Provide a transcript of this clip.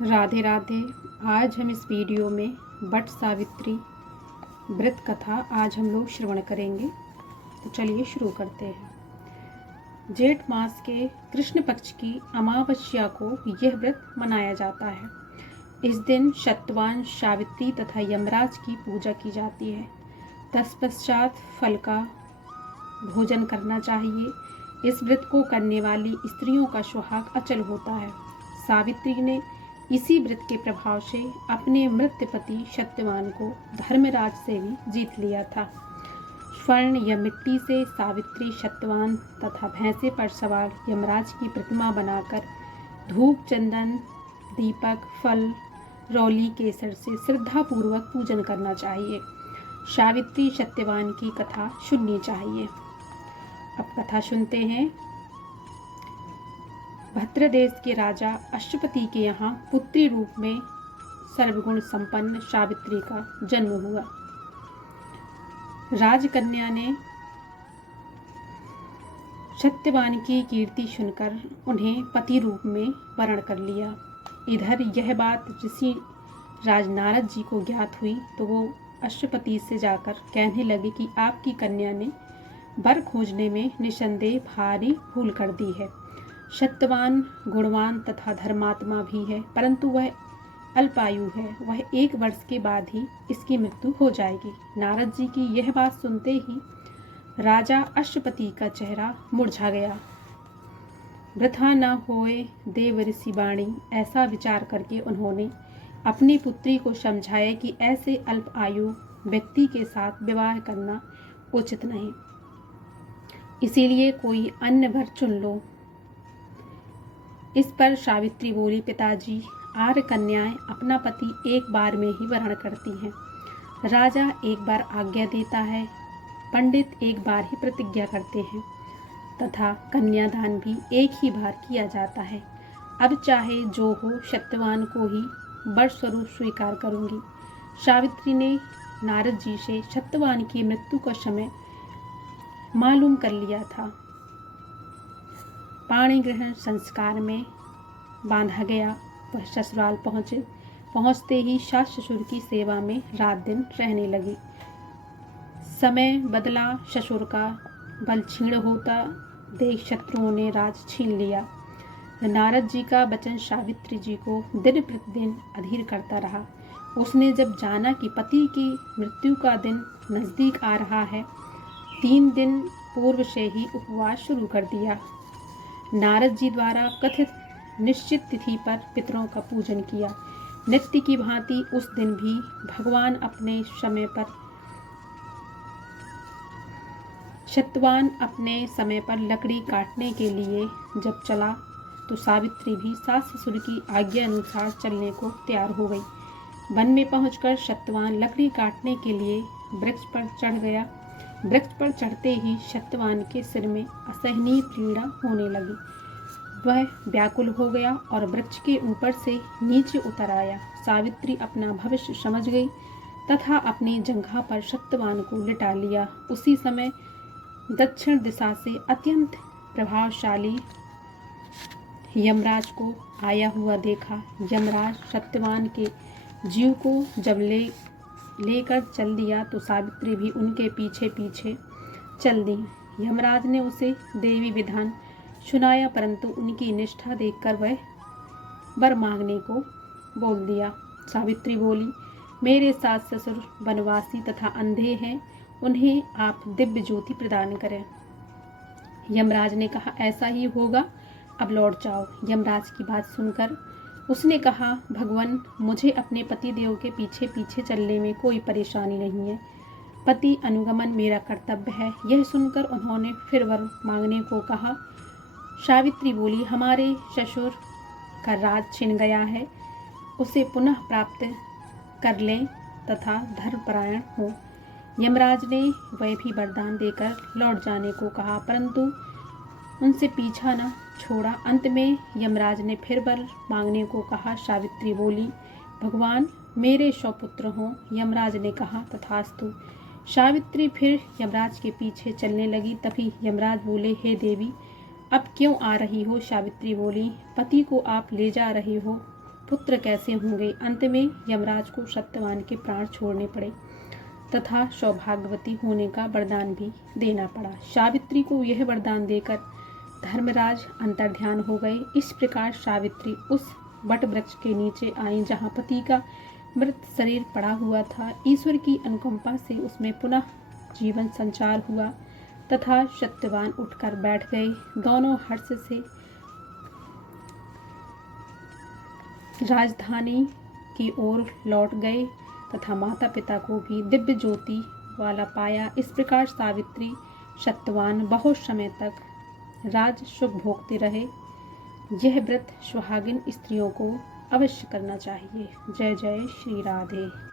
राधे राधे। आज हम इस वीडियो में वट सावित्री व्रत कथा आज हम लोग श्रवण करेंगे। तो चलिए शुरू करते हैं। जेठ मास के कृष्ण पक्ष की अमावस्या को यह व्रत मनाया जाता है। इस दिन सत्यवान सावित्री तथा यमराज की पूजा की जाती है। तत्पश्चात फल का भोजन करना चाहिए। इस व्रत को करने वाली स्त्रियों का सुहाग अचल होता है। सावित्री ने इसी व्रत के प्रभाव से अपने मृत पति सत्यवान को धर्मराज से भी जीत लिया था। स्वर्ण या मिट्टी से सावित्री सत्यवान तथा भैंसे पर सवार यमराज की प्रतिमा बनाकर धूप, चंदन, दीपक, फल, रौली, केसर से श्रद्धापूर्वक पूजन करना चाहिए। सावित्री सत्यवान की कथा सुननी चाहिए। अब कथा सुनते हैं। भद्र देश के राजा अश्वपति के यहाँ पुत्री रूप में सर्वगुण संपन्न सावित्री का जन्म हुआ। राजकन्या ने सत्यवान की कीर्ति सुनकर उन्हें पति रूप में वरण कर लिया। इधर यह बात ऋषि राज नारद जी को ज्ञात हुई तो वो अश्वपति से जाकर कहने लगे कि आपकी कन्या ने वर खोजने में निसंदेह भारी भूल कर दी है। सत्यवान गुणवान तथा धर्मात्मा भी है, परंतु वह अल्पायु है। वह 1 वर्ष के बाद ही इसकी मृत्यु हो जाएगी। नारद जी की यह बात सुनते ही राजा अश्वपति का चेहरा मुरझा गया। वृथा न होए देव ऋषि वाणी, ऐसा विचार करके उन्होंने अपनी पुत्री को समझाया कि ऐसे अल्प आयु व्यक्ति के साथ विवाह करना उचित नहीं, इसीलिए कोई अन्य वर चुन लो। इस पर सावित्री बोली, पिताजी, आर्य कन्याएं अपना पति 1 बार में ही वरण करती हैं। राजा 1 बार आज्ञा देता है, पंडित 1 बार ही प्रतिज्ञा करते हैं तथा कन्यादान भी 1 ही बार किया जाता है। अब चाहे जो हो, सत्यवान को ही वर स्वरूप स्वीकार करूंगी। सावित्री ने नारद जी से सत्यवान की मृत्यु का समय मालूम कर लिया था। पाणी ग्रहण संस्कार में बांधा गया। वह ससुराल पहुँचते ही सास ससुर की सेवा में रात दिन रहने लगी। समय बदला, ससुर का बल क्षीण होता देख शत्रुओं ने राज छीन लिया। नारद जी का वचन सावित्री जी को दिन प्रतिदिन अधीर करता रहा। उसने जब जाना कि पति की मृत्यु का दिन नज़दीक आ रहा है, 3 दिन पूर्व से ही उपवास शुरू कर दिया। नारद जी द्वारा कथित निश्चित तिथि पर पितरों का पूजन किया। नित्य की भांति उस दिन भी भगवान सत्यवान अपने समय पर लकड़ी काटने के लिए जब चला तो सावित्री भी सास ससुर की आज्ञा अनुसार चलने को तैयार हो गई। वन में पहुंचकर सत्यवान लकड़ी काटने के लिए वृक्ष पर चढ़ गया। वृक्ष पर चढ़ते ही सत्यवान के सिर में असहनीय पीड़ा होने लगी। वह व्याकुल हो गया और वृक्ष के ऊपर से नीचे उतर आया। सावित्री अपना भविष्य समझ गई तथा अपनी जंघा पर सत्यवान को लिटा लिया। उसी समय दक्षिण दिशा से अत्यंत प्रभावशाली यमराज को आया हुआ देखा। यमराज सत्यवान के जीव को जब लेकर चल दिया तो सावित्री भी उनके पीछे पीछे चल दी। यमराज ने उसे देवी विधान सुनाया, परंतु उनकी निष्ठा देखकर वह वर मांगने को बोल दिया। सावित्री बोली, मेरे सास ससुर वनवासी तथा अंधे हैं, उन्हें आप दिव्य ज्योति प्रदान करें। यमराज ने कहा, ऐसा ही होगा, अब लौट जाओ। यमराज की बात सुनकर उसने कहा, भगवान, मुझे अपने पति देव के पीछे पीछे चलने में कोई परेशानी नहीं है। पति अनुगमन मेरा कर्तव्य है। यह सुनकर उन्होंने फिर वर मांगने को कहा। सावित्री बोली, हमारे ससुर का राज छिन गया है, उसे पुनः प्राप्त कर लें तथा धर्मपरायण हो। यमराज ने वह भी वरदान देकर लौट जाने को कहा, परंतु उनसे पीछा न छोड़ा। अंत में यमराज ने फिर वर मांगने को कहा। सावित्री बोली, भगवान, मेरे 100 पुत्र हों। यमराज ने कहा, तथास्तु। सावित्री फिर यमराज के पीछे चलने लगी। तभी यमराज बोले, हे देवी, अब क्यों आ रही हो? सावित्री बोली, पति को आप ले जा रहे हो, पुत्र कैसे होंगे। अंत में यमराज को सत्यवान के प्राण छोड़ने पड़े तथा सौभाग्यवती होने का वरदान भी देना पड़ा। सावित्री को यह वरदान देकर धर्मराज अंतर्ध्यान हो गए। इस प्रकार सावित्री उस वट वृक्ष के नीचे आई जहाँ पति का मृत शरीर पड़ा हुआ था। ईश्वर की अनुकंपा से उसमें पुनः जीवन संचार हुआ तथा सत्यवान उठकर बैठ गए। दोनों हर्ष से राजधानी की ओर लौट गए तथा माता पिता को भी दिव्य ज्योति वाला पाया। इस प्रकार सावित्री सत्यवान बहुत समय तक राज सुख भोगते रहे। यह व्रत सुहागिन स्त्रियों को अवश्य करना चाहिए। जय जय श्री राधे।